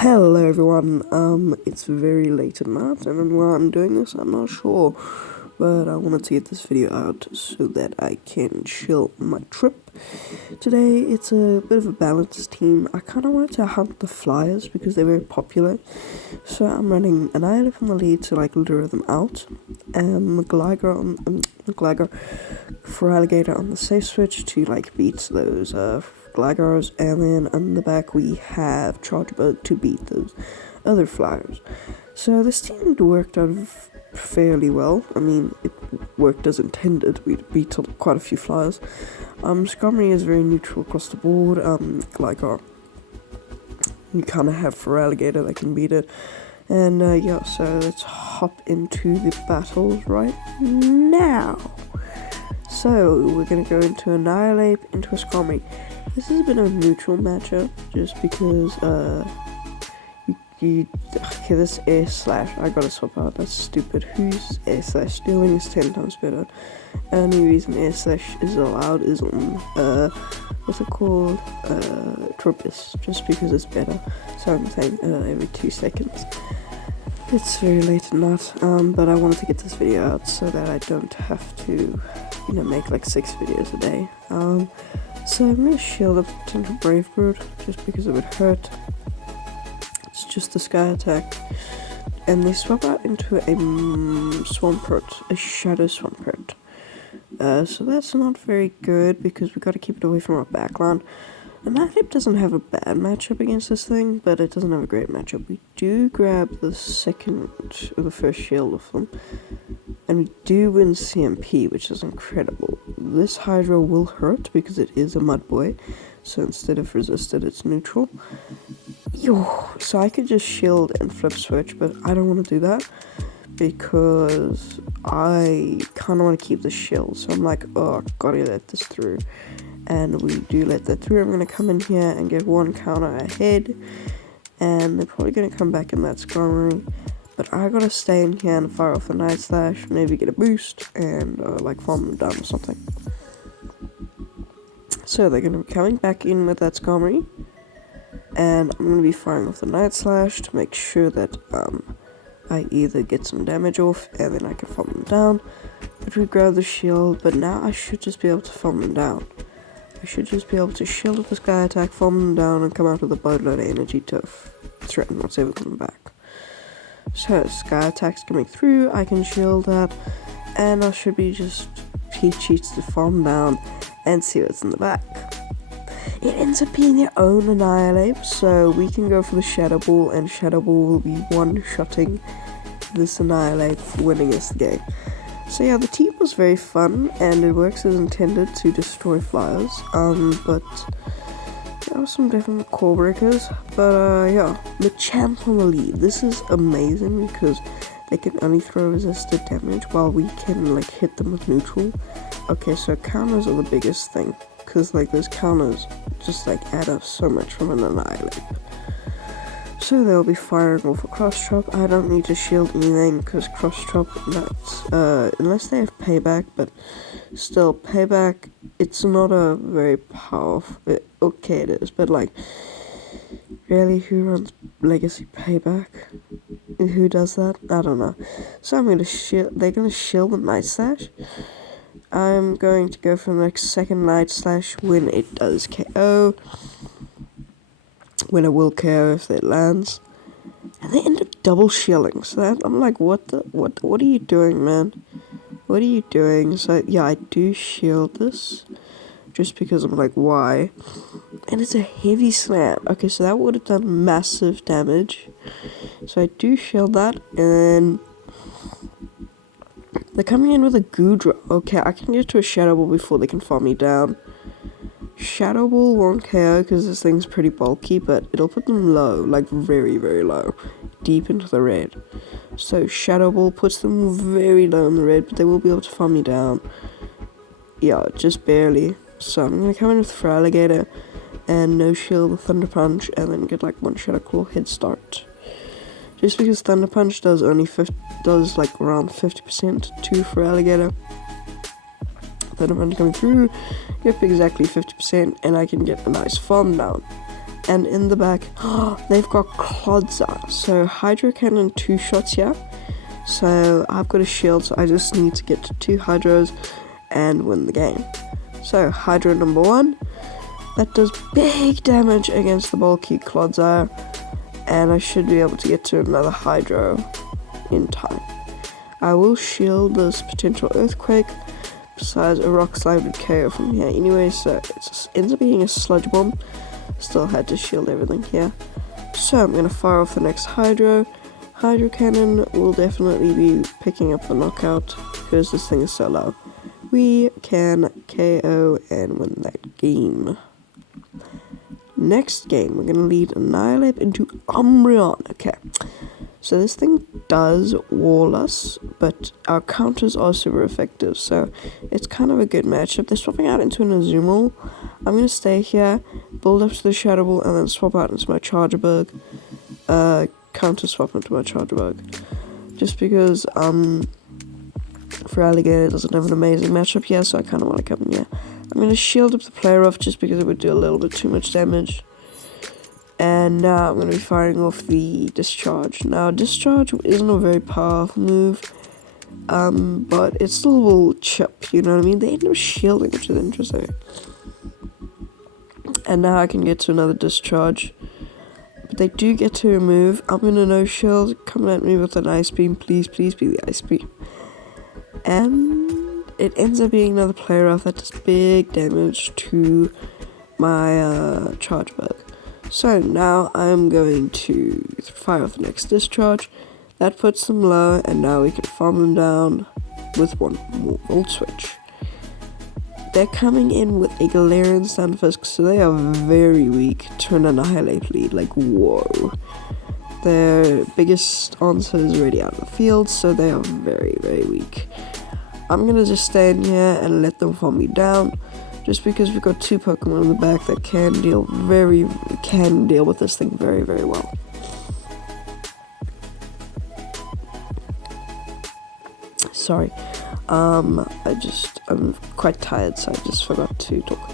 Hello everyone, it's very late at night and why I'm doing this I'm not sure, but I wanted to get this video out so that I can chill on my trip. Today it's a bit of a balanced team. I kind of wanted to hunt the flyers because they're very popular, so I'm running an Annihilape on the lead to like lure them out, and Gligar for Alligator on the safe switch to like beat those Glygars, and then on the back we have Chargebug to beat those other flyers. So this team worked out fairly well. I mean, it worked as intended. We beat quite a few flyers. Skarmory is very neutral across the board. Gligar, you kind of have for Alligator that can beat it. And yeah, so let's hop into the battles right now. So we're going to go into Annihilape, into a Skarmory. This has been a neutral matchup, just because, okay, this air slash, I gotta swap out, that's stupid. Whose air slash stealing is 10 times better? Only reason air slash is allowed is on, what's it called, Tropius, just because it's better. So I'm saying, every 2 seconds. It's very late at night, but I wanted to get this video out so that I don't have to, make like 6 videos a day. So I'm going to shield a potential Brave Bird, just because it would hurt. It's just a Sky Attack. And they swap out into a Swampert, a Shadow Swampert. So that's not very good, because we've got to keep it away from our backline. And Annihilape doesn't have a bad matchup against this thing, but it doesn't have a great matchup. We do grab the second, or the first shield of them. And we do win CMP, which is incredible. This Hydro will hurt because it is a Mud Boy, so instead of resisted, it's neutral. So I could just shield and flip switch, but I don't want to do that because I kind of want to keep the shield. So I'm like, oh, gotta let this through. And we do let that through. I'm going to come in here and get one counter ahead, and they're probably going to come back in that Skarmory. But I gotta stay in here and fire off the Night Slash, maybe get a boost, and like farm them down or something. So they're gonna be coming back in with that Skarmory, and I'm gonna be firing off the Night Slash to make sure that I either get some damage off and then I can farm them down. But we grab the shield, but now I should just be able to farm them down. I should just be able to shield with the Sky Attack, farm them down, and come out with a boatload of energy to threaten whatever coming back. So, Sky Attack's coming through, I can shield that, and I should be just cheats to farm down and see what's in the back. It ends up being their own Annihilape, so we can go for the Shadow Ball, and Shadow Ball will be one-shotting this Annihilape, winning us the game. So yeah, the team was very fun, and it works as intended to destroy flyers, but there are some different core breakers, but yeah, the champ on the lead. This is amazing because they can only throw resisted damage while we can like hit them with neutral. Okay, so counters are the biggest thing, because like those counters just like add up so much from an Annihilape. So they'll be firing off a Cross Chop. I don't need to shield anything because Cross Chop, unless they have Payback, but still, Payback, it's not a very powerful, okay it is, but like, really, who runs Legacy Payback? Who does that? I don't know. So I'm going to shield, they're going to shield the Night Slash. I'm going to go for the next second Night Slash when it does KO. When it will KO if it lands. And they end up double shielding. So that, I'm like, what are you doing, man? What are you doing? So yeah, I do shield this. Just because I'm like, why? And it's a heavy slam. Okay, so that would have done massive damage. So I do shield that. And they're coming in with a Goodra. Okay, I can get to a Shadow Ball before they can farm me down. Shadow Ball won't KO because this thing's pretty bulky, but it'll put them low, like very, very low, deep into the red. So Shadow Ball puts them very low in the red, but they will be able to farm me down. Yeah, just barely. So I'm going to come in with for Alligator, and no shield with Thunder Punch, and then get like one Shadow Claw head start. Just because Thunder Punch does like around 50% to for Alligator. Thunder Punch coming through, get exactly 50%, and I can get a nice farm down. And in the back, they've got Clodza. So Hydro Cannon 2 shots here. So I've got a shield, so I just need to get to 2 Hydros and win the game. So Hydro number 1, that does big damage against the bulky Clodza, and I should be able to get to another Hydro in time. I will shield this potential Earthquake, besides a Rock Slide would KO from here anyway, so it just ends up being a Sludge Bomb. Still had to shield everything here. So I'm going to fire off the next Hydro. Hydro Cannon will definitely be picking up the knockout because this thing is so low. We can KO and win that game. Next game, we're going to lead Annihilate into Umbreon. Okay, so this thing does wall us, but our counters are super effective, so it's kind of a good matchup. They're swapping out into an Azumarill. I'm going to stay here, build up to the Shadow Ball, and then swap out into my Charger Bug. Counter swap into my Charger Bug. Just because, Feraligatr doesn't have an amazing matchup here, so I kind of want to come in here. I'm going to shield up the Play Rough just because it would do a little bit too much damage. And now I'm going to be firing off the Discharge. Now, Discharge isn't a very powerful move, but it still will chip, you know what I mean? They end up shielding, which is interesting. And now I can get to another Discharge. But they do get to a move. I'm going to no-shield. Come at me with an Ice Beam. Please, please be the Ice Beam. And it ends up being another Play Rough that does big damage to my Charge Bug. So now I'm going to fire off the next Discharge. That puts them low, and now we can farm them down with one more Volt Switch. They're coming in with a Galarian Stunfisk, so they are very weak to an Annihilate lead. Like, whoa. Their biggest answer is already out of the field, so they are very, very weak. I'm gonna just stand here and let them farm me down, just because we've got 2 Pokemon in the back that can deal with this thing very, very well. Sorry. I'm quite tired, so I just forgot to talk.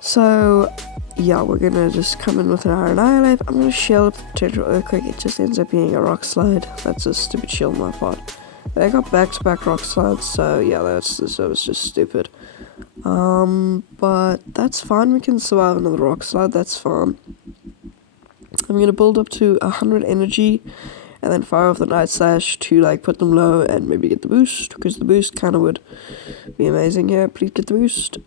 So, yeah, we're gonna just come in with an Annihilate. I'm gonna shield up the potential Earthquake. It just ends up being a Rock Slide. That's a stupid shield on my part. They got back-to-back Rock Slides, so yeah, that was just stupid. But that's fine. We can survive another Rock Slide. That's fine. I'm gonna build up to 100 energy, and then fire off the Night Slash to like put them low and maybe get the boost, because the boost kind of would be amazing here. Please get the boost.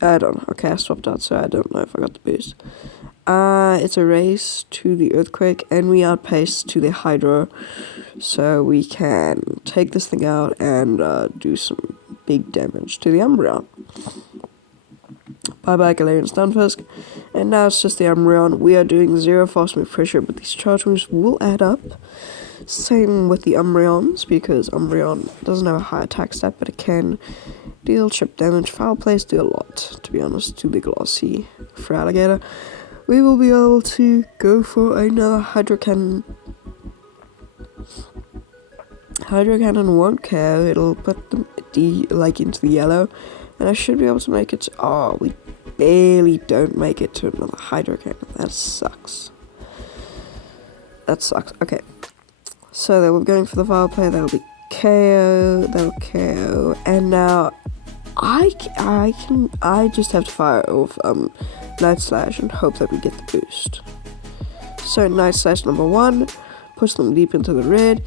I don't know. Okay, I swapped out, so I don't know if I got the boost. It's a race to the Earthquake, and we outpace to the Hydro, so we can take this thing out and do some big damage to the Umbreon. Bye-bye Galarian Stunfisk. And now it's just the Umbreon. We are doing 0 fast move pressure, but these charge moves will add up. Same with the Umbreons, because Umbreon doesn't have a high attack stat, but it can deal chip damage. Foul plays do a lot, to be honest, to the Glossy Feraligatr. We will be able to go for another Hydro Cannon. Hydro Cannon won't KO, it'll put them into the yellow. And I should be able to make it to, we barely don't make it to another Hydro Cannon. That sucks. Okay. So they were going for the foul play, they'll be they'll KO, and now I just have to fire off Night Slash and hope that we get the boost. So Night Slash number 1, push them deep into the red,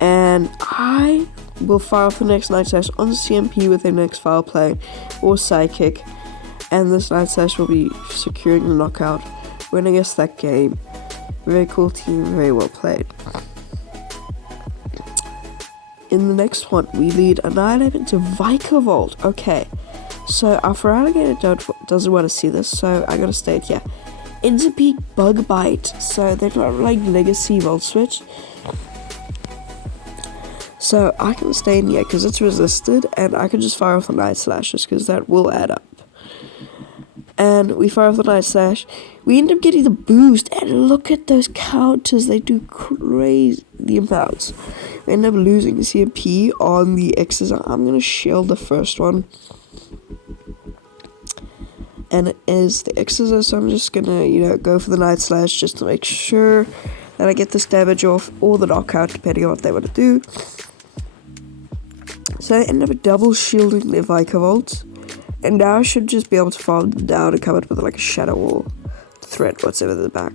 and I will fire off the next Night Slash on CMP with their next foul play or Psychic, and this Night Slash will be securing the knockout, winning us that game. Very cool team, very well played. In the next one, we lead Annihilate into Vikavolt. Okay, so our Feraligatr doesn't want to see this, so I gotta state here. It's a big Bug Bite, so they're not like Legacy Volt Switch. So I can stay in here because it's resisted, and I can just fire off the Night Slashes because that will add up. And we fire off the Night Slash. We end up getting the boost, and look at those counters. They do crazy amounts. We end up losing CMP on the X's. I'm going to shield the first one. and it is the X's, so I'm just gonna, go for the Night Slash just to make sure that I get this damage off, or the knockout, depending on what they want to do. So I end up double shielding their Vikavolt, and now I should just be able to farm them down and come up with like a Shadow Wall threat whatever in the back.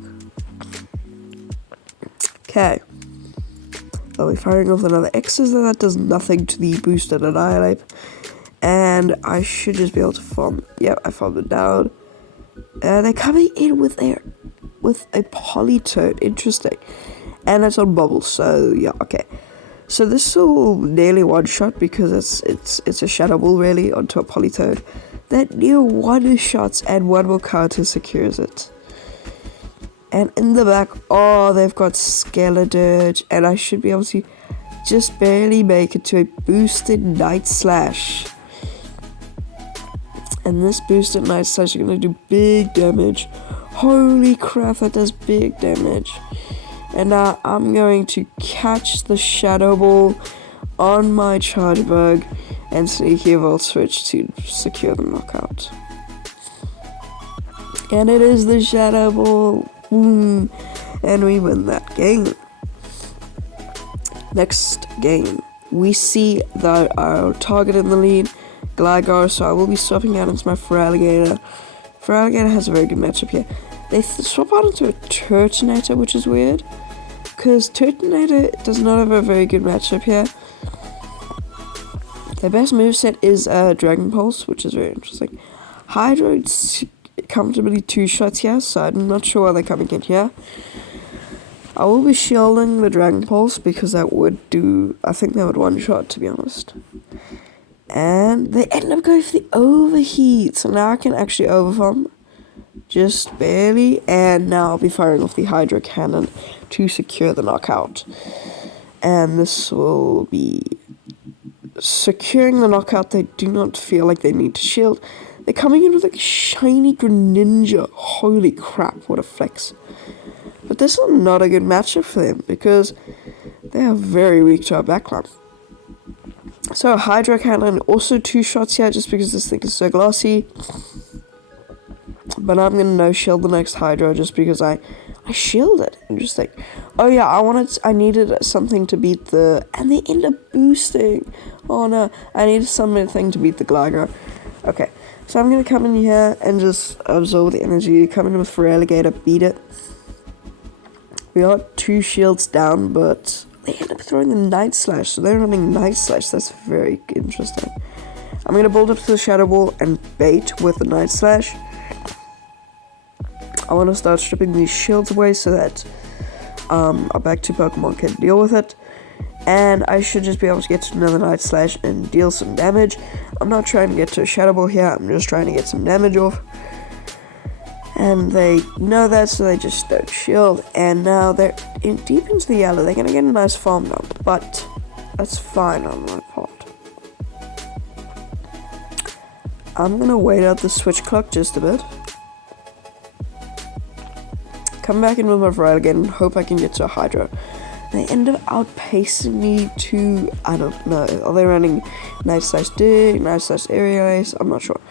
Okay. I'll be firing off another X's, and that does nothing to the boost and annihilate. And I should just be able to farm. Yep, I farmed them down. They're coming in with a Polytoad. Interesting. And it's on bubble, so yeah, okay. So this will nearly one shot because it's a Shadow Ball really onto a Polytoad. That near one shots and one more counter secures it. And in the back, oh, they've got Skeledirge, and I should be able to just barely make it to a boosted Night Slash. And this boosted Night Slash is going to do big damage. Holy crap, that does big damage. And now I'm going to catch the Shadow Ball on my Charge Bug and Sneaky Volt Switch to secure the knockout. And it is the Shadow Ball. And we win that game. Next game, we see that our target in the lead, Gligar, so I will be swapping out into my Feraligatr. Feraligatr has a very good matchup here. They swap out into a Turtonator, which is weird, because Turtonator does not have a very good matchup here. Their best moveset is Dragon Pulse, which is very interesting. Hydroid's comfortably 2 shots here, so I'm not sure why they're coming in here. I will be shielding the Dragon Pulse because that would do, I think that would one shot, to be honest. And they end up going for the Overheat, so now I can actually overfarm, just barely, and now I'll be firing off the Hydro Cannon to secure the knockout. And this will be securing the knockout. They do not feel like they need to shield. They're coming in with like a shiny Greninja. Holy crap, what a flex. But this is not a good matchup for them because they are very weak to our backline. So Hydro Cannon, also 2 shots here just because this thing is so glossy. But I'm gonna no shield the next Hydro just because I shielded. Interesting. Oh yeah, I needed something to beat the, and they end up boosting. Oh no, I needed something to beat the Gligar. Okay, so I'm gonna come in here and just absorb the energy, come in with Feraligatr, beat it. We are 2 shields down, but they end up throwing the Night Slash, so they're running Night Slash. That's very interesting. I'm gonna build up to the Shadow Ball and bait with the Night Slash. I want to start stripping these shields away so that our back 2 Pokemon can deal with it. And I should just be able to get to another Night Slash and deal some damage. I'm not trying to get to a Shadow Ball here, I'm just trying to get some damage off. And they know that, so they just don't shield. And now they're deep into the yellow. They're going to get a nice farm now, but that's fine on my part. I'm going to wait out the switch clock just a bit. Come back in with my Feraligatr and hope I can get to a Hydro. They end up outpacing me to, I don't know, are they running Night Slash Dig, Night Slash Aerial Ace? I'm not sure.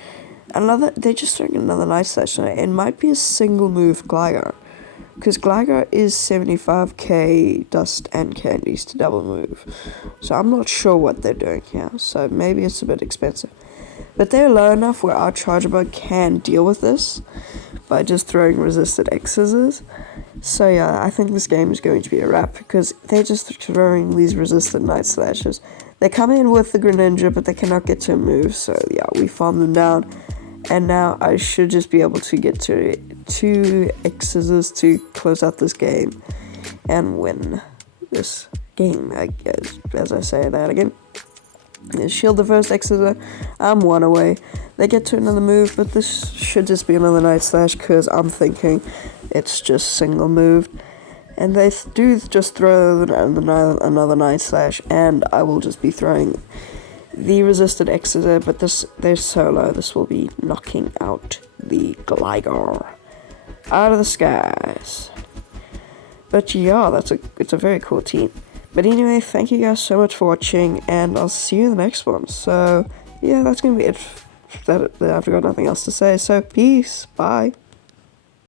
They're just throwing another Night Slash, and it might be a single move Gligar, because Gligar is 75k Dust and Candies to double move. So I'm not sure what they're doing here, so maybe it's a bit expensive. But they're low enough where our Charger Bug can deal with this by just throwing resisted X-Scissors. So yeah, I think this game is going to be a wrap because they're just throwing these resisted Night Slashes. They come in with the Greninja, but they cannot get to a move, so yeah, we farm them down. And now I should just be able to get to 2 X-Scissors to close out this game and win this game, I guess, as I say that again. Shield the first X-Scissor, I'm 1 away. They get to another move, but this should just be another Night Slash because I'm thinking it's just single moved. And they do just throw another Night Slash, and I will just be throwing the resisted X-Scissor, but they're so low, this will be knocking out the Gligar out of the skies. But yeah, it's a very cool team. But anyway, thank you guys so much for watching, and I'll see you in the next one. So yeah, that's gonna be it I've got nothing else to say, so peace, bye.